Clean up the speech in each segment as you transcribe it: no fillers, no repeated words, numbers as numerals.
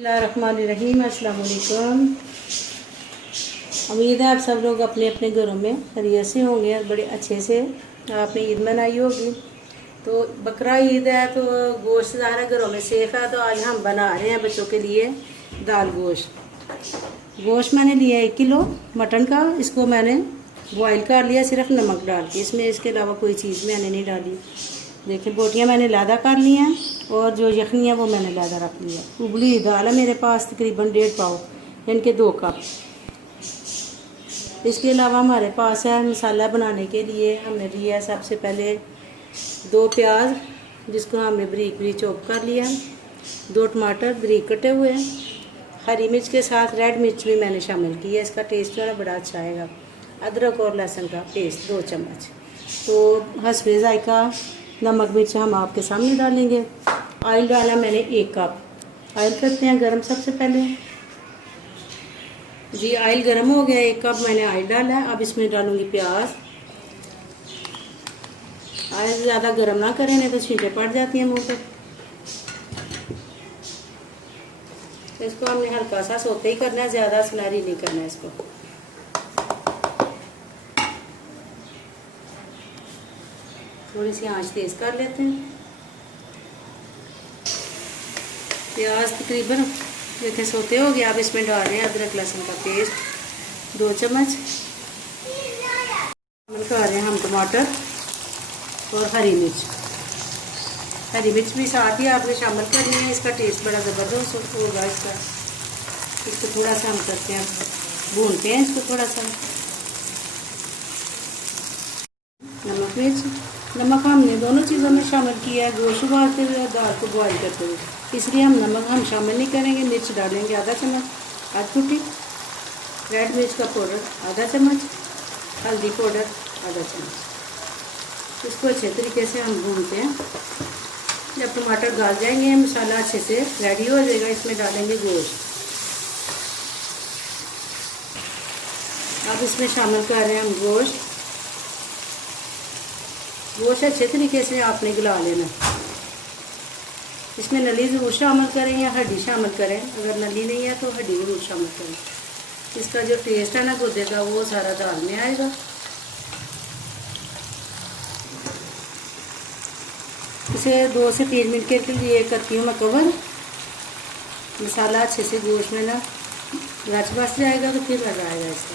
बिस्मिल्लाहिर्रहमानिर्रहीम। अस्सलाम वालेकुम। उम्मीद है आप सब लोग अपने अपने घरों में खैरियत से होंगे और बड़े अच्छे से आपने ईद मनाई होगी। तो बकरा ईद है तो गोश्त ज़ाहिर घरों में सेफ है। तो आज हम बना रहे हैं बच्चों के लिए दाल गोश्त। गोश्त मैंने लिया 1 किलो मटन का। इसको मैंने बॉईल कर लिया सिर्फ नमक डाल के। इसमें इसके अलावा कोई चीज़ मैंने नहीं डाली। देखिए बोटियाँ मैंने लादा कर ली हैं और जो यखनी है वो मैंने लादा रख लिया। उबली दाल है मेरे पास तकरीबन 1.5 पाव, इनके 2 कप। इसके अलावा हमारे पास है मसाला बनाने के लिए हमने लिया है सबसे पहले 2 प्याज जिसको हमने बारीक बारीक चॉप कर लिया, 2 टमाटर बारीक कटे हुए, हरी मिर्च के साथ रेड मिर्च भी मैंने शामिल की है, इसका टेस्ट जो है बड़ा अच्छा आएगा। अदरक और लहसुन का पेस्ट 2 चम्मच। तो हस्बे जायका नमक मिर्च हम आपके सामने डालेंगे। ऑयल डाला मैंने 1 कप। ऑयल करते हैं गरम सबसे पहले। जी ऑयल गरम हो गया, 1 कप मैंने ऑयल डाला है। अब इसमें डालूंगी प्याज। ऑयल ज़्यादा गरम ना करें नहीं तो छींटे पड़ जाती हैं मुँह पे। तो इसको हमने हल्का सा सोते ही करना है, ज़्यादा सुनहरी नहीं करना है इसको। थोड़ी सी आंच तेज कर लेते हैं। प्याज तकरीबन देखिए सोते हो गया। अब इसमें डाल रहे हैं अदरक लहसुन का पेस्ट 2 चम्मच। डाल रहे हैं हम टमाटर और हरी मिर्च। हरी मिर्च भी साथ ही आपने शामिल करनी है, इसका टेस्ट बड़ा ज़बरदस्त होगा इसका। इसको थोड़ा सा हम करते हैं, भूनते हैं इसको थोड़ा सा। नमक मिर्च, नमक हमने दोनों चीज़ों में शामिल किया है, गोश्त उबालते हुए और दाल को बॉईल करते हुए, इसलिए नमक हम शामिल नहीं करेंगे। मिर्च डालेंगे आधा चम्मच, आध फुटी। रेड मिर्च का पाउडर आधा चम्मच, हल्दी पाउडर आधा चम्मच। इसको अच्छे तरीके से हम भूनते हैं। जब टमाटर डाल जाएंगे मसाला अच्छे से रेडी हो जाएगा, इसमें डालेंगे गोश्त। अब इसमें शामिल कर रहे हैं हम गोश्त। गोश्त अच्छे तरीके से आपने गला लेना। इसमें नली ज़रूर शामिल करें या हड्डी शामिल करें। अगर नली नहीं है तो हड्डी ज़रूर शामिल करें। इसका जो टेस्ट है ना गुर्दे का वो सारा दाल में आएगा। इसे 2 से 3 मिनट के लिए करती हूँ मैं कवर। मसाला अच्छे से गोश्त में ना रच बस जाएगा तो फिर लगाएगा इसको।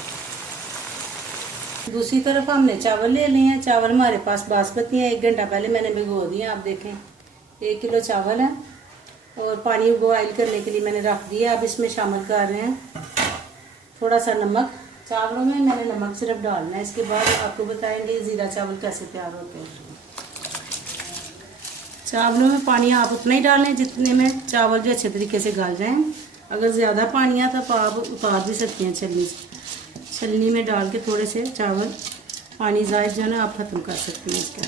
दूसरी तरफ हमने चावल ले लिए हैं। चावल हमारे पास बासमती है, 1 घंटा पहले मैंने भिगो दिया। आप देखें 1 किलो चावल है और पानी बॉईल करने के लिए मैंने रख दिया। अब इसमें शामिल कर रहे हैं थोड़ा सा नमक। चावलों में मैंने नमक सिर्फ डालना है, इसके बाद आपको बताएंगे ज़ीरा चावल कैसे तैयार होते हैं। चावलों में पानी आप उतना ही डालें जितने में चावल जो अच्छे तरीके से गल जाएं। अगर ज़्यादा पानी है तो आप उतार भी सकती हैं छलनी से। छलनी में डाल के थोड़े से चावल पानी ज़ायद जो है ना आप ख़त्म कर सकती हैं इसका।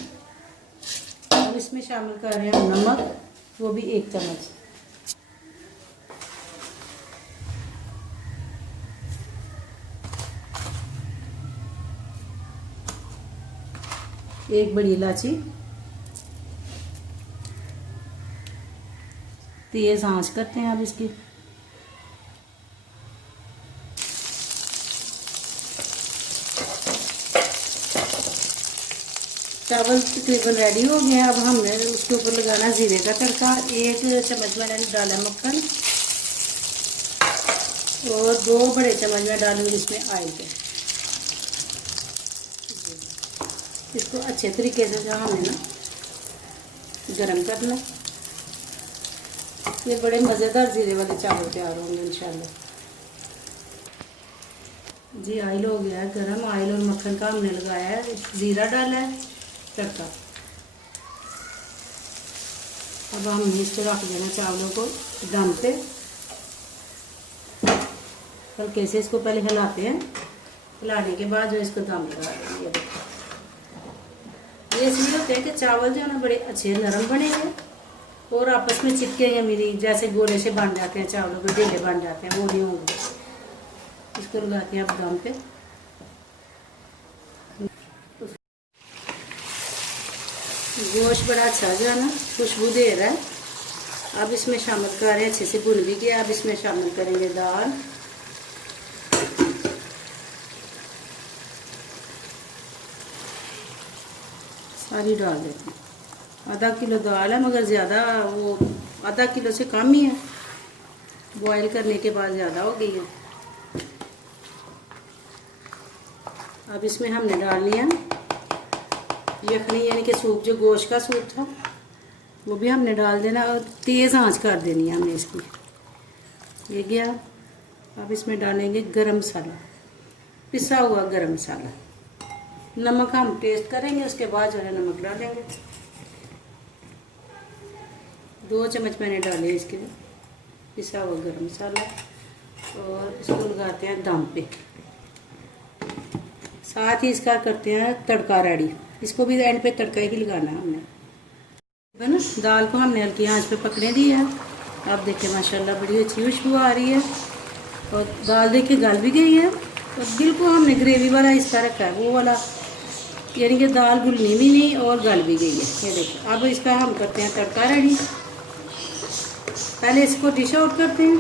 अब इसमें शामिल कर रहे हैं नमक, वो भी 1 चम्मच। एक बड़ी इलायची। तेज आंच करते हैं अब इसकी। चावल तकरीबन रेडी हो गए हैं। अब हमने उसके ऊपर लगाना जीरे का तड़का। 1 चम्मच मैंने डाला मक्खन और 2 बड़े चम्मच में डालूंगी इसमें ऑयल के। इसको अच्छे तरीके से जो हमें ना गरम करना। ये बड़े मज़ेदार जीरे वाले चावल तैयार होंगे इंशाल्लाह। जी ऑयल हो गया है गरम। ऑयल और मक्खन का हमने लगाया है, ज़ीरा डाला है, तड़का। अब हम इस पर रख देना चावलों को दम पे। हल्के से इसको पहले हिलाते हैं। हिलाने के बाद जो इसको दम लगा देंगे। ये इसलिए होते हैं कि चावल जो है ना बड़े अच्छे नरम बनेंगे और आपस में चिपकेंगे मेरी, जैसे गोले से बन जाते हैं चावलों के ढेले बन जाते हैं, वो नहीं होंगे। इसको लगाते हैं आप दम पे। गोश्त बड़ा अच्छा जो है ना खुशबू दे रहा है। अब इसमें शामिल कर रहे हैं, अच्छे से भुन भी गया। अब इसमें शामिल करेंगे दाल। सारी डाल देते हैं। आधा किलो दाल है, मगर ज़्यादा वो आधा किलो से कम ही है, बॉईल करने के बाद ज़्यादा हो गई है। अब इसमें हमने डालनी है यखनी, यानी कि सूप, जो गोश्त का सूप था वो भी हमने डाल देना और तेज़ आंच कर देनी है हमने इसकी। ये गया। अब इसमें डालेंगे गरम मसाला, पिसा हुआ गरम मसाला। नमक हम टेस्ट करेंगे, उसके बाद जो है नमक डालेंगे। 2 चम्मच मैंने डाले इसके लिए पिसा हुआ गरम मसाला। और इसको लगाते हैं दम पे। साथ ही इसका करते हैं तड़का रेडी। इसको भी एंड पे तड़का ही लगाना है हमने। ना दाल को हमने हल्की आंच पे पकने दी है। आप देखिए माशाल्लाह बड़ी अच्छी खुशबू आ रही है। और दाल देखिए गल भी गई है। और बिल्कुल हमने ग्रेवी वाला इसका रखा है, वो वाला, यानी कि दाल घुलनी भी नहीं और गल भी गई है। ये देखिए। अब इसका हम करते हैं तड़का रेडी। पहले इसको डिश आउट करते हैं।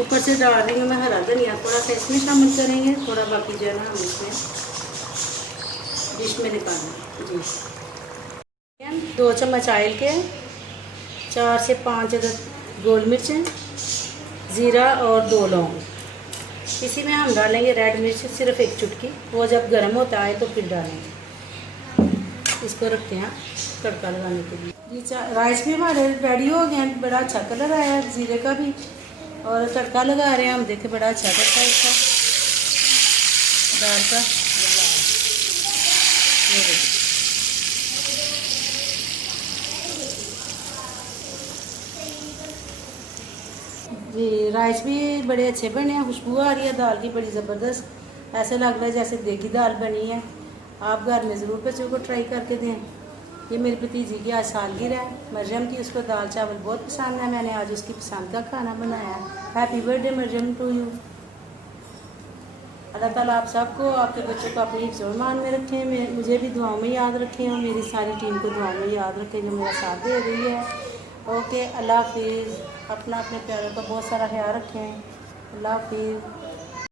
ऊपर से डाल रही हूँ मैं हरा धनिया, थोड़ा सा इसमें शामिल करेंगे, थोड़ा बाकी जो है ना हम इसमें डिश में निकालें जी। 2 चम्मच ऑयल के, 4 से 5 अदद गोल मिर्चें, ज़ीरा और 2 लौंग। इसी में हम डालेंगे रेड मिर्च, सिर्फ 1 चुटकी। वो जब गर्म होता है तो फिर डालेंगे। इसको रखते हैं तड़का लगाने के लिए जी। राइस भी हमारे रेडी हो गए हैं। बड़ा अच्छा कलर आया है ज़ीरे का भी। और तड़का लगा रहे हैं हम, देखें बड़ा अच्छा तड़का इसका दाल का। जी राइस भी बड़े अच्छे बने हैं, खुशबू आ रही है दाल की बड़ी ज़बरदस्त। ऐसे लग रहा है जैसे देगी दाल बनी है। आप घर में ज़रूर बच्चों को ट्राई करके दें। ये मेरी भतीजी की आज सालगिरह है मरियम की, उसको दाल चावल बहुत पसंद है। मैंने आज उसकी पसंद का खाना बनाया है। Happy birthday Mariam to you. Allah Taala आप सबको, आपके बच्चों को अपनी हिफ्ज़-ओ-ईमान में रखें। मुझे भी दुआओं में याद रखें और मेरी सारी टीम को दुआओं में याद रखें जो मेरा साथ दे रही है। ओके, अल्लाह हाफिज़। अपना अपने प्यारों का बहुत सारा ख्याल रखें। अल्लाह हाफिज़।